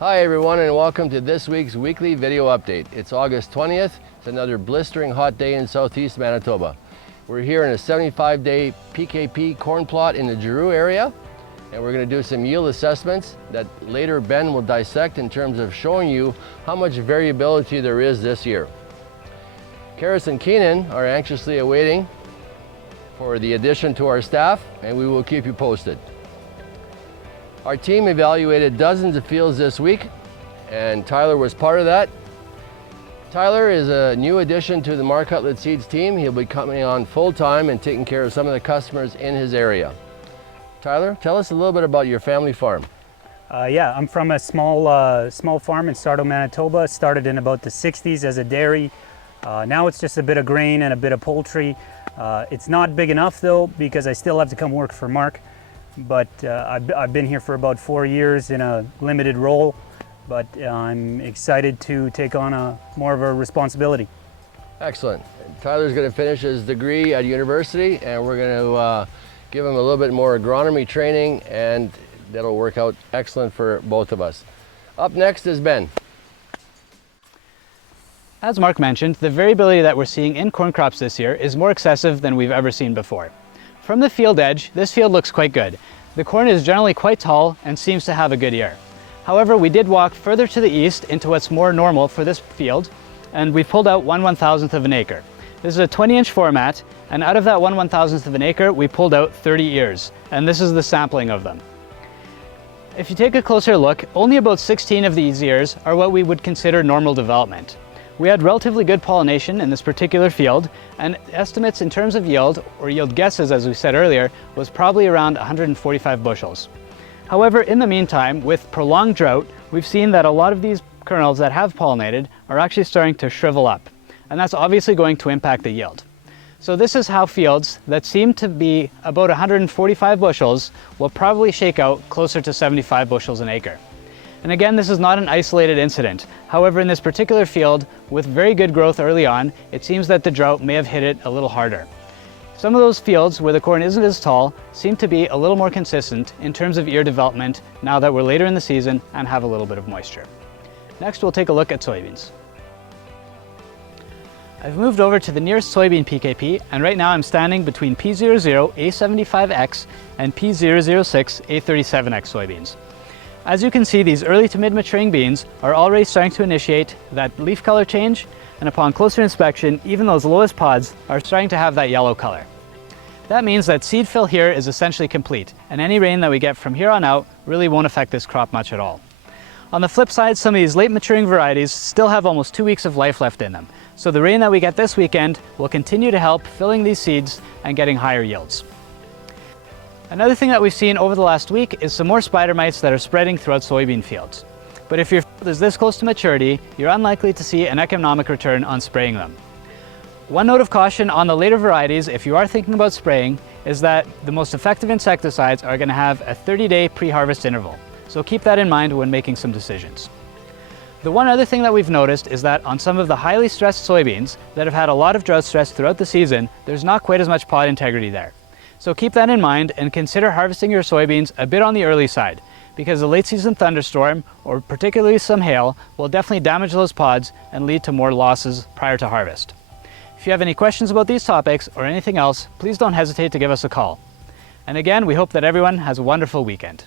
Hi everyone, and welcome to this week's weekly video update. It's August 20th. It's another blistering hot day in southeast Manitoba. We're here in a 75-day PKP corn plot in the Giroux area, and we're going to do some yield assessments that later Ben will dissect in terms of showing you how much variability there is this year. Karis and Keenan are anxiously awaiting for the addition to our staff, and we will keep you posted. Our team evaluated dozens of fields this week, and Tyler was part of that. Tyler is a new addition to the Mark Cutlet Seeds team. He'll be coming on full-time and taking care of some of the customers in his area. Tyler, tell us a little bit about your family farm. Yeah, I'm from a small farm in Sardo, Manitoba. Started in about the 60s as a dairy. Now it's just a bit of grain and a bit of poultry. It's not big enough though, because I still have to come work for Mark. But I've been here for about 4 years in a limited role, but I'm excited to take on more of a responsibility. Excellent. Tyler's going to finish his degree at university, and we're going to give him a little bit more agronomy training, and that'll work out excellent for both of us. Up next is Ben. As Mark mentioned, the variability that we're seeing in corn crops this year is more excessive than we've ever seen before. From the field edge, this field looks quite good. The corn is generally quite tall and seems to have a good year. However, we did walk further to the east into what's more normal for this field, and we pulled out 1/1000th of an acre. This is a 20-inch format, and out of that 1/1000th of an acre, we pulled out 30 ears, and this is the sampling of them. If you take a closer look, only about 16 of these ears are what we would consider normal development. We had relatively good pollination in this particular field, and estimates in terms of yield, or yield guesses as we said earlier, was probably around 145 bushels. However, in the meantime, with prolonged drought, we've seen that a lot of these kernels that have pollinated are actually starting to shrivel up, and that's obviously going to impact the yield. So this is how fields that seem to be about 145 bushels will probably shake out closer to 75 bushels an acre. And again, this is not an isolated incident. However, in this particular field, with very good growth early on, it seems that the drought may have hit it a little harder. Some of those fields where the corn isn't as tall seem to be a little more consistent in terms of ear development now that we're later in the season and have a little bit of moisture. Next, we'll take a look at soybeans. I've moved over to the nearest soybean PKP, and right now I'm standing between P00 A75X and P006 A37X soybeans. As you can see, these early to mid-maturing beans are already starting to initiate that leaf color change, and upon closer inspection, even those lowest pods are starting to have that yellow color. That means that seed fill here is essentially complete, and any rain that we get from here on out really won't affect this crop much at all. On the flip side, some of these late maturing varieties still have almost 2 weeks of life left in them, so the rain that we get this weekend will continue to help filling these seeds and getting higher yields. Another thing that we've seen over the last week is some more spider mites that are spreading throughout soybean fields. But if your field is this close to maturity, you're unlikely to see an economic return on spraying them. One note of caution on the later varieties, if you are thinking about spraying, is that the most effective insecticides are going to have a 30-day pre-harvest interval. So keep that in mind when making some decisions. The one other thing that we've noticed is that on some of the highly stressed soybeans that have had a lot of drought stress throughout the season, there's not quite as much pod integrity there. So keep that in mind and consider harvesting your soybeans a bit on the early side, because a late season thunderstorm, or particularly some hail, will definitely damage those pods and lead to more losses prior to harvest. If you have any questions about these topics or anything else, please don't hesitate to give us a call. And again, we hope that everyone has a wonderful weekend.